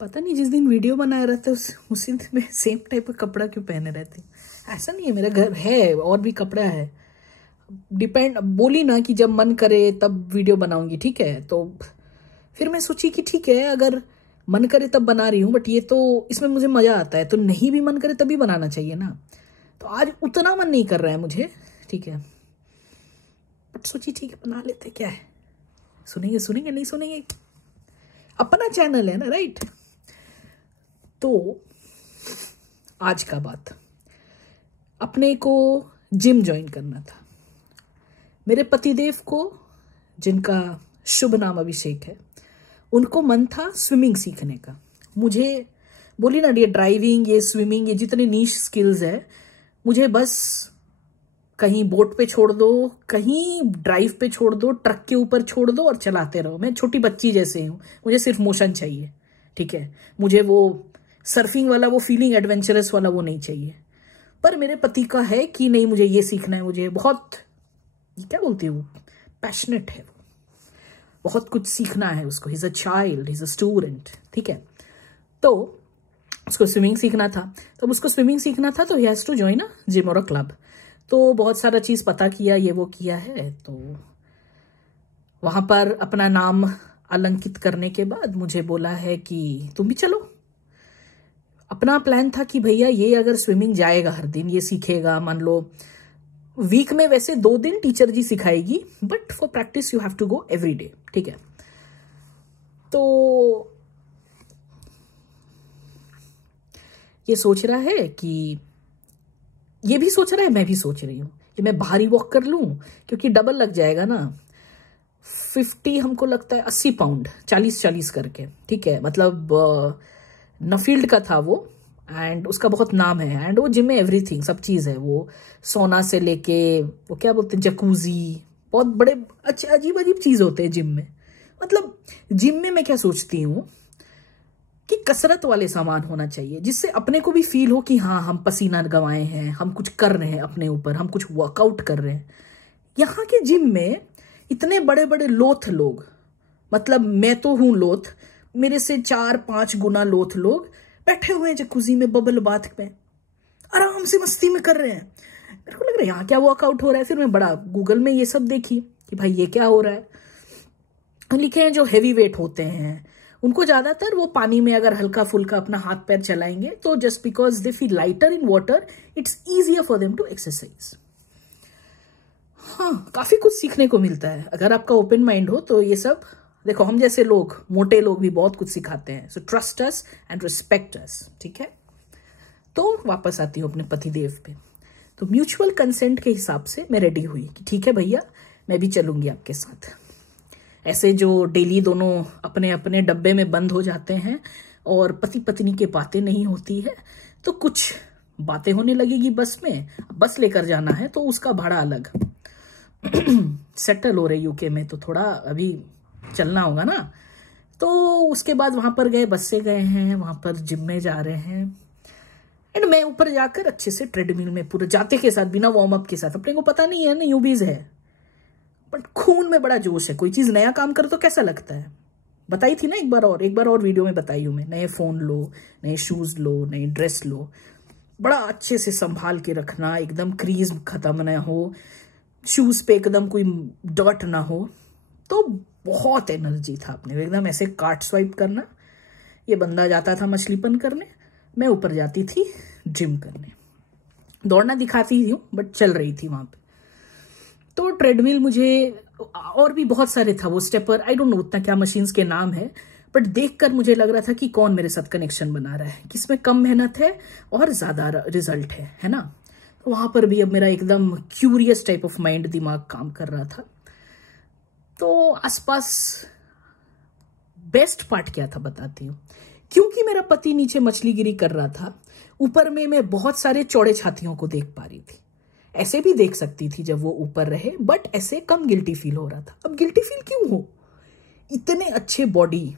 पता नहीं जिस दिन वीडियो बनाया रहता है उसी दिन मैं सेम टाइप का कपड़ा क्यों पहने रहती हूँ। ऐसा नहीं है, मेरा घर है और भी कपड़ा है, डिपेंड। बोली ना कि जब मन करे तब वीडियो बनाऊंगी, ठीक है। तो फिर मैं सोची कि ठीक है, अगर मन करे तब बना रही हूँ, बट ये तो इसमें मुझे मजा आता है, तो नहीं भी मन करे तभी बनाना चाहिए ना। तो आज उतना मन नहीं कर रहा है मुझे, ठीक है, बट सोची ठीक है बना लेते, क्या है, सुनेंगे सुनेंगे, नहीं सुनेंगे, अपना चैनल है ना, राइट। तो आज का बात, अपने को जिम ज्वाइन करना था। मेरे पतिदेव को, जिनका शुभ नाम अभिषेक है, उनको मन था स्विमिंग सीखने का। मुझे बोली ना, ये ड्राइविंग, ये स्विमिंग, ये जितने नीश स्किल्स है, मुझे बस कहीं बोट पे छोड़ दो, कहीं ड्राइव पे छोड़ दो, ट्रक के ऊपर छोड़ दो और चलाते रहो। मैं छोटी बच्ची जैसे हूँ, मुझे सिर्फ मोशन चाहिए, ठीक है। मुझे वो सर्फिंग वाला, वो फीलिंग एडवेंचरस वाला वो नहीं चाहिए। पर मेरे पति का है कि नहीं, मुझे ये सीखना है, मुझे बहुत, क्या बोलती हूँ, पैशनेट है, बहुत कुछ सीखना है उसको। He is a child, he is a student, ठीक है। तो उसको स्विमिंग सीखना था, तो उसको स्विमिंग सीखना था तो he has to join a gym और अ क्लब। तो बहुत सारा चीज पता किया, ये वो किया है। तो वहां पर अपना नाम अलंकित करने के बाद मुझे बोला है कि तुम भी चलो। अपना प्लान था कि भैया ये अगर स्विमिंग जाएगा हर दिन, ये सीखेगा, मान लो वीक में वैसे 2 दिन टीचर जी सिखाएगी, but for practice you have to go every day, ठीक है। तो ये सोच रहा है कि, ये भी सोच रहा है, मैं भी सोच रही हूँ कि मैं बाहरी वॉक कर लूं, क्योंकि डबल लग जाएगा ना। 50 हमको लगता है 80 पाउंड, 40-40 करके, ठीक है। मतलब नफील्ड का था वो, एंड उसका बहुत नाम है, एंड वो जिम में एवरीथिंग, सब चीज है। वो सोना से लेके, वो क्या बोलते हैं, जकूजी, बहुत बड़े अच्छे अजीब अजीब चीज होते हैं जिम में। मतलब जिम में मैं क्या सोचती हूँ कि कसरत वाले सामान होना चाहिए, जिससे अपने को भी फील हो कि हाँ हम पसीना गंवाए हैं, हम कुछ कर रहे हैं अपने ऊपर, हम कुछ वर्कआउट कर रहे हैं। यहाँ के जिम में इतने बड़े बड़े लोथ लोग, मतलब मैं तो हूं लोथ, मेरे से 4-5 गुना लोथ लोग बैठे हुए हैं जकूजी में, बबल बाथ में, आराम से मस्ती में कर रहे हैं। मेरे को लग रहा है यहाँ क्या वर्कआउट हो रहा है। फिर मैं बड़ा गूगल में ये सब देखी कि भाई ये क्या हो रहा है। लिखे हैं जो हैवी वेट होते हैं उनको ज्यादातर वो पानी में अगर हल्का फुल्का अपना हाथ पैर चलाएंगे, तो just because they feel lighter in water, it's easier for them to exercise. हाँ, काफी कुछ सीखने को मिलता है अगर आपका ओपन माइंड हो तो। ये सब देखो, हम जैसे लोग, मोटे लोग भी बहुत कुछ सिखाते हैं। So trust us and respect अस, ठीक है। तो वापस आती हूँ अपने पतिदेव पे। तो म्यूचुअल कंसेंट के हिसाब से मैं रेडी हुई कि ठीक है भैया, मैं भी चलूंगी आपके साथ। ऐसे जो डेली दोनों अपने अपने डब्बे में बंद हो जाते हैं और पति पत्नी की बातें नहीं होती है, तो कुछ बातें होने लगेगी बस में। बस लेकर जाना है तो उसका भाड़ा अलग। सेटल हो रहे यूके में, तो थोड़ा अभी चलना होगा ना। तो उसके बाद वहां पर गए, बस से गए हैं, वहां पर जिम में जा रहे हैं। एंड मैं ऊपर जाकर अच्छे से ट्रेडमिल में पूरे जाते के साथ, बिना वार्म अप के साथ, अपने को पता नहीं है ना न्यूबीज है, बट खून में बड़ा जोश है। कोई चीज नया काम करो तो कैसा लगता है, बताई थी ना एक बार और वीडियो में बताई हूं मैं। नए फोन लो, नए शूज लो, नई ड्रेस लो, बड़ा अच्छे से संभाल के रखना, एकदम क्रीज खत्म ना हो, शूज पे एकदम कोई डॉट ना हो। तो बहुत एनर्जी था अपने, एकदम ऐसे कार्ट स्वाइप करना। ये बंदा जाता था मछलीपन करने, मैं ऊपर जाती थी जिम करने। दौड़ना दिखाती हूँ बट चल रही थी वहां पे। तो ट्रेडमिल मुझे, और भी बहुत सारे था वो स्टेपर, आई डोंट नो उतना क्या मशीन्स के नाम है, बट देखकर मुझे लग रहा था कि कौन मेरे साथ कनेक्शन बना रहा है, किसमें कम मेहनत है और ज्यादा रिजल्ट है ना। तो वहां पर भी अब मेरा एकदम क्यूरियस टाइप ऑफ माइंड, दिमाग काम कर रहा था। तो आसपास बेस्ट पार्ट क्या था बताती हूँ। क्योंकि मेरा पति नीचे मछलीगिरी कर रहा था, ऊपर में मैं बहुत सारे चौड़े छातियों को देख पा रही थी। ऐसे भी देख सकती थी जब वो ऊपर रहे, बट ऐसे कम गिल्टी फील हो रहा था। अब गिल्टी फील क्यों हो, इतने अच्छे बॉडी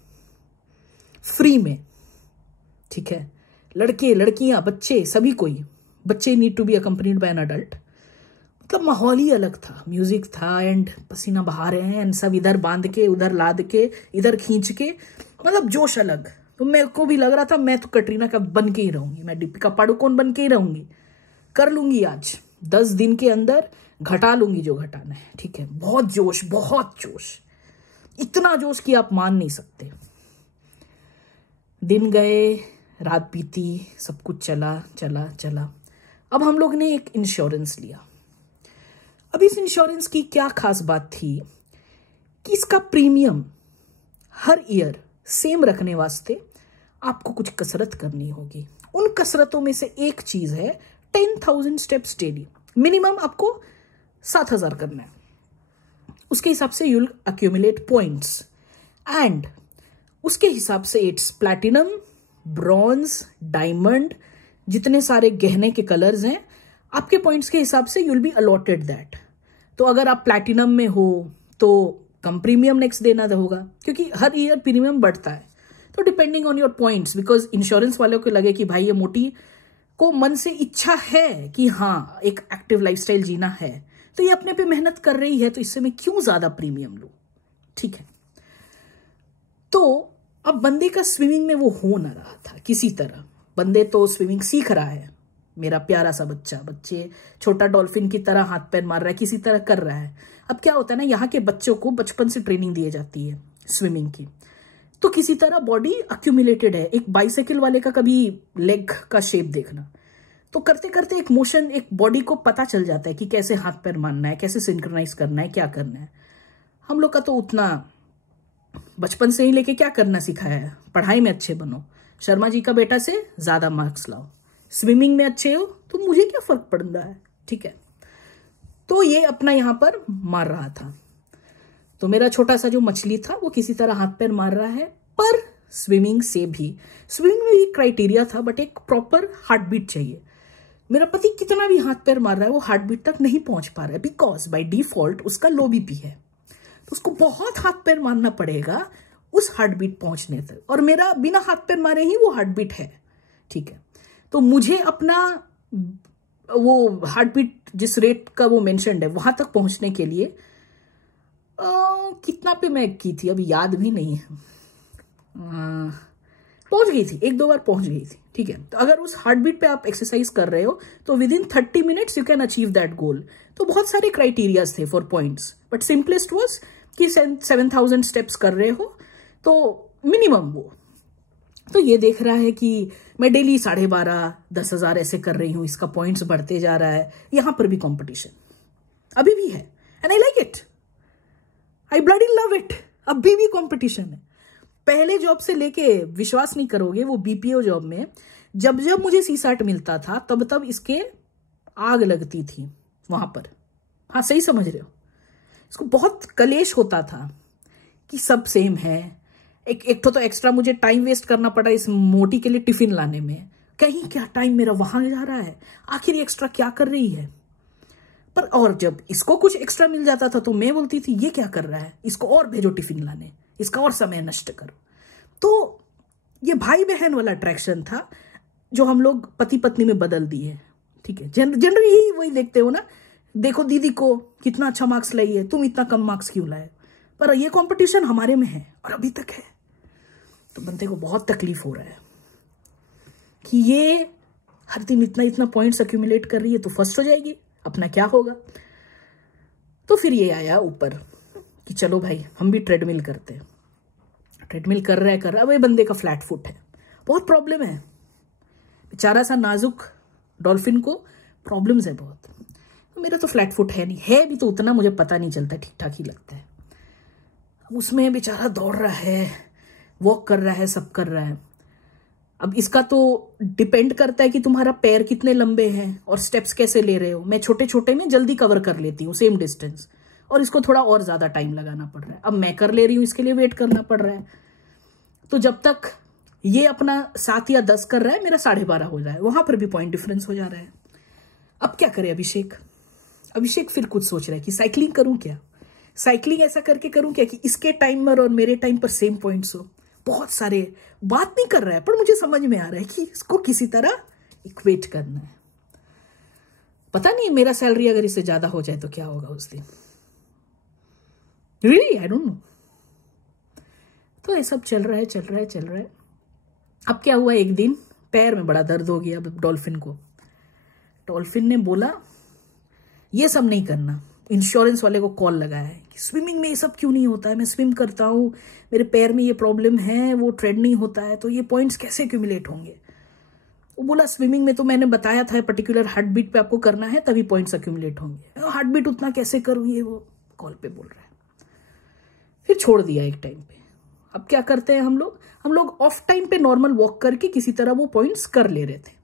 फ्री में, ठीक है। लड़के लड़कियां बच्चे सभी कोई, बच्चे need to be accompanied by an adult. मतलब माहौल ही अलग था, म्यूजिक था एंड पसीना बहा रहे हैं एंड सब इधर बांध के उधर लाद के इधर खींच के, मतलब जोश अलग। तो मेरे को भी लग रहा था मैं तो कटरीना कैफ बन के ही रहूंगी, मैं दीपिका पादुकोण बन के ही रहूंगी, कर लूंगी आज 10 दिन के अंदर, घटा लूंगी जो घटाना है, ठीक है। बहुत जोश, बहुत जोश, इतना जोश कि आप मान नहीं सकते। दिन गए, रात बीती, सब कुछ चला चला चला। अब हम लोग ने एक इंश्योरेंस लिया। अब इस इंश्योरेंस की क्या खास बात थी कि इसका प्रीमियम हर ईयर सेम रखने वास्ते आपको कुछ कसरत करनी होगी। उन कसरतों में से एक चीज है 10,000 स्टेप्स डेली, मिनिमम आपको 7,000 करना है। उसके हिसाब से यूल अक्यूमुलेट पॉइंट्स एंड उसके हिसाब से इट्स प्लैटिनम, ब्रॉन्ज, डायमंड, जितने सारे गहने के कलर्स हैं आपके पॉइंट्स के हिसाब से यूल बी अलॉटेड दैट। तो अगर आप प्लैटिनम में हो तो कम प्रीमियम नेक्स्ट देना होगा, क्योंकि हर ईयर प्रीमियम बढ़ता है। तो depending on your points, because insurance वालों को लगे कि भाई ये मोटी को मन से इच्छा है कि हाँ एक एक्टिव लाइफस्टाइल जीना है, तो ये अपने पे मेहनत कर रही है, तो इससे मैं क्यों ज्यादा प्रीमियम लूं, ठीक है। तो अब बंदे का स्विमिंग में वो हो ना रहा था किसी तरह। बंदे तो स्विमिंग सीख रहा है, मेरा प्यारा सा बच्चे छोटा डॉल्फिन की तरह हाथ पैर मार रहा है, किसी तरह कर रहा है। अब क्या होता है ना, यहाँ के बच्चों को बचपन से ट्रेनिंग दी जाती है स्विमिंग की, तो किसी तरह बॉडी अक्यूमुलेटेड है। एक बाइसाइकिल वाले का कभी लेग का शेप देखना, तो करते करते एक मोशन, एक बॉडी को पता चल जाता है कि कैसे हाथ पैर मारना है, कैसे सिंक्रोनाइज करना है, क्या करना है। हम लोग का तो उतना बचपन से ही लेके क्या करना सिखाया है, पढ़ाई में अच्छे बनो, शर्मा जी का बेटा से ज्यादा मार्क्स लाओ, स्विमिंग में अच्छे हो तो मुझे क्या फर्क पड़ रहा है, ठीक है। तो ये अपना यहां पर मार रहा था। तो मेरा छोटा सा जो मछली था वो किसी तरह हाथ पैर मार रहा है, पर स्विमिंग में भी क्राइटेरिया था, बट एक प्रॉपर हार्ट बीट चाहिए। मेरा पति कितना भी हाथ पैर मार रहा है वो हार्ट बीट तक नहीं पहुंच पा रहा है, बिकॉज बाय डिफॉल्ट उसका लो बीपी है, तो उसको बहुत हाथ पैर मारना पड़ेगा उस हार्ट बीट पहुंचने तक, और मेरा बिना हाथ पैर मारे ही वो हार्ट बीट है, ठीक है। तो मुझे अपना वो हार्ट बीट जिस रेट का वो मेंशन्ड है वहां तक पहुंचने के लिए कितना पे मैं की थी अभी याद भी नहीं है, पहुंच गई थी, 1-2 बार पहुंच गई थी, ठीक है। तो अगर उस हार्ट बीट पे आप एक्सरसाइज कर रहे हो तो with in 30 minutes you can achieve that goal. तो बहुत सारे क्राइटेरियाज थे for points, but simplest was कि 7,000 स्टेप्स कर रहे हो तो मिनिमम वो। तो ये देख रहा है कि मैं डेली 12,500 10,000 ऐसे कर रही हूं, इसका पॉइंट्स बढ़ते जा रहा है। यहां पर भी कंपटीशन अभी भी है, and I like it, I bloody love it. अभी भी कंपटीशन है। पहले जॉब से लेके विश्वास नहीं करोगे, वो बीपीओ जॉब में जब जब मुझे सीसैट मिलता था तब तब इसके आग लगती थी वहां पर। हाँ सही समझ रहे हो, इसको बहुत कलेश होता था कि सब सेम है। एक तो एक्स्ट्रा मुझे टाइम वेस्ट करना पड़ा इस मोटी के लिए टिफिन लाने में, कहीं क्या टाइम मेरा वहां जा रहा है, आखिर एक्स्ट्रा क्या कर रही है। पर और जब इसको कुछ एक्स्ट्रा मिल जाता था तो मैं बोलती थी ये क्या कर रहा है, इसको और भेजो टिफिन लाने, इसका और समय नष्ट करो। तो ये भाई बहन वाला अट्रैक्शन था जो हम लोग पति पत्नी में बदल दिए, ठीक है। जनरली यही वही देखते हो ना, देखो दीदी को कितना अच्छा मार्क्स लाई है, तुम इतना कम मार्क्स क्यों लाए। पर ये कंपटीशन हमारे में है और अभी तक है। तो बंदे को बहुत तकलीफ हो रहा है कि ये हर दिन इतना इतना पॉइंट्स अक्यूमुलेट कर रही है तो फर्स्ट हो जाएगी, अपना क्या होगा। तो फिर ये आया ऊपर कि चलो भाई हम भी ट्रेडमिल करते हैं। ट्रेडमिल कर रहा है। अब ये बंदे का फ्लैट फुट है, बहुत प्रॉब्लम है, बेचारा सा नाजुक डॉल्फिन को प्रॉब्लम्स है बहुत। तो मेरा तो फ्लैट फुट है नहीं, है भी तो उतना मुझे पता नहीं चलता, ठीक ठाक ही लगता है। अब उसमें बेचारा दौड़ रहा है, वॉक कर रहा है, सब कर रहा है। अब इसका तो डिपेंड करता है कि तुम्हारा पैर कितने लंबे हैं और स्टेप्स कैसे ले रहे हो। मैं छोटे छोटे में जल्दी कवर कर लेती हूँ सेम डिस्टेंस, और इसको थोड़ा और ज्यादा टाइम लगाना पड़ रहा है। अब मैं कर ले रही हूँ, इसके लिए वेट करना पड़ रहा है। तो जब तक ये अपना 7 या 10 कर रहा है, मेरा 12.5 हो रहा है, वहां पर भी पॉइंट डिफरेंस हो जा रहा है। अब क्या करे अभिषेक फिर कुछ सोच रहा है कि साइकिलिंग करूं क्या, साइकिलिंग ऐसा करके करूं क्या कि इसके टाइमर और मेरे टाइम पर सेम पॉइंट्स हो। बहुत सारे बात नहीं कर रहा है, पर मुझे समझ में आ रहा है कि इसको किसी तरह इक्वेट करना है। पता नहीं मेरा सैलरी अगर इससे ज्यादा हो जाए तो क्या होगा उस दिन, रियली आई डोंट नो। तो ये सब चल रहा है। अब क्या हुआ, एक दिन पैर में बड़ा दर्द हो गया डॉल्फिन को। डॉल्फिन ने बोला ये सब नहीं करना, इंश्योरेंस वाले को कॉल लगाया है कि स्विमिंग में ये सब क्यों नहीं होता है, मैं स्विम करता हूँ, मेरे पैर में ये प्रॉब्लम है, वो ट्रेड नहीं होता है, तो ये पॉइंट्स कैसे एक्यूमुलेट होंगे। वो बोला स्विमिंग में तो मैंने बताया था पर्टिकुलर हार्ट बीट पे आपको करना है तभी पॉइंट्स एक्यूमुलेट होंगे, हार्ट बीट उतना कैसे करूँ, ये वो कॉल पे बोल रहा है। फिर छोड़ दिया एक टाइम पे। अब क्या करते हैं हम लोग ऑफ टाइम पे नॉर्मल वॉक करके किसी तरह वो पॉइंट्स कर ले रहे थे।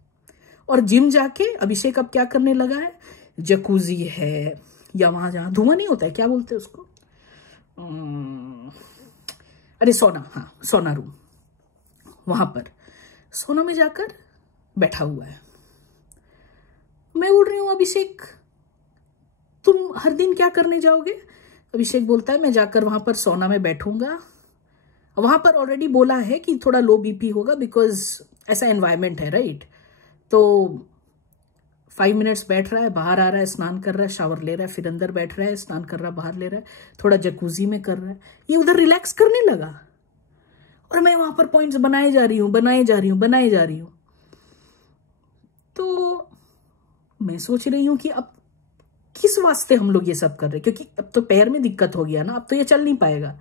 और जिम जाके अभिषेक अब क्या करने लगा है, जकूजी है या वहां जहां धुआं नहीं होता है, क्या बोलते हैं उसको, अरे सोना, हाँ सोना रूम, वहां पर सोना में जाकर बैठा हुआ है। मैं बोल रही हूं अभिषेक तुम हर दिन क्या करने जाओगे। अभिषेक बोलता है मैं जाकर वहां पर सोना में बैठूंगा। वहां पर ऑलरेडी बोला है कि थोड़ा लो बीपी होगा बिकॉज ऐसा एनवायरमेंट है, राइट। तो 5 मिनट्स बैठ रहा है, बाहर आ रहा है, स्नान कर रहा है, शावर ले रहा है, फिर अंदर बैठ रहा है, स्नान कर रहा है, बाहर ले रहा है, थोड़ा जकूजी में कर रहा है, ये उधर रिलैक्स करने लगा। और मैं वहां पर पॉइंट्स बनाए जा रही हूं। तो मैं सोच रही हूं कि अब किस वास्ते हम लोग ये सब कर रहे हैं, क्योंकि अब तो पैर में दिक्कत हो गया ना, अब तो ये चल नहीं पाएगा।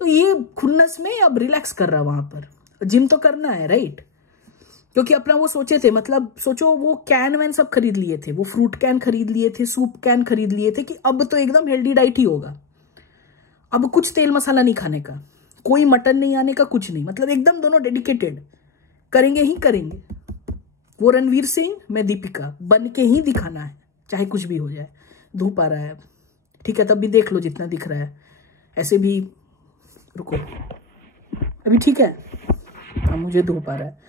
तो ये खुन्नस में अब रिलैक्स कर रहा वहां पर, जिम तो करना है, राइट। क्योंकि अपना वो सोचे थे, मतलब सोचो वो कैन वैन सब खरीद लिए थे, वो फ्रूट कैन खरीद लिए थे, सूप कैन खरीद लिए थे कि अब तो एकदम हेल्दी डाइट ही होगा, अब कुछ तेल मसाला नहीं खाने का, कोई मटन नहीं आने का, कुछ नहीं, मतलब एकदम दोनों डेडिकेटेड करेंगे ही करेंगे। वो रणवीर सिंह, मैं दीपिका, बन के ही दिखाना है चाहे कुछ भी हो जाए। धूप आ रहा है, ठीक है, तब भी देख लो जितना दिख रहा है, ऐसे भी रुको अभी, ठीक है, अब मुझे धूप आ रहा है।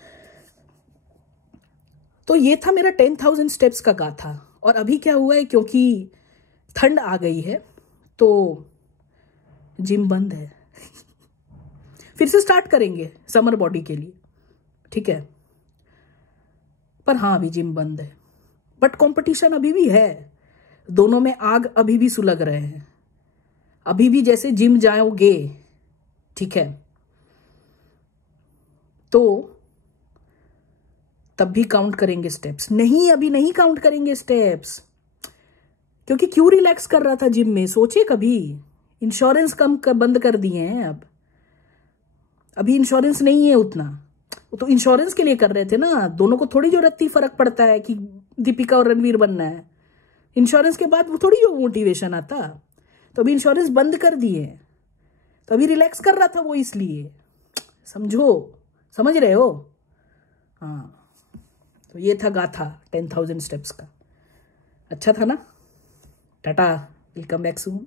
तो ये था मेरा 10,000 स्टेप्स का गाथा। और अभी क्या हुआ है, क्योंकि ठंड आ गई है तो जिम बंद है। फिर से स्टार्ट करेंगे समर बॉडी के लिए, ठीक है, पर हाँ अभी जिम बंद है। बट कंपटीशन अभी भी है, दोनों में आग अभी भी सुलग रहे हैं, अभी भी जैसे जिम जाओगे, ठीक है, तो तब भी काउंट करेंगे स्टेप्स। नहीं अभी नहीं काउंट करेंगे स्टेप्स, क्योंकि क्यों रिलैक्स कर रहा था जिम में, सोचे कभी। इंश्योरेंस बंद कर दिए हैं, अब अभी इंश्योरेंस नहीं है उतना, वो तो इंश्योरेंस के लिए कर रहे थे ना, दोनों को थोड़ी जो रत्ती फर्क पड़ता है कि दीपिका और रणवीर बनना है। इंश्योरेंस के बाद वो थोड़ी जो मोटिवेशन आता, तो अभी इंश्योरेंस बंद कर दिए, तो अभी रिलैक्स कर रहा था वो, इसलिए समझ रहे हो। हाँ, तो ये था गाथा 10,000 स्टेप्स का। अच्छा था ना। Tata, will come back soon.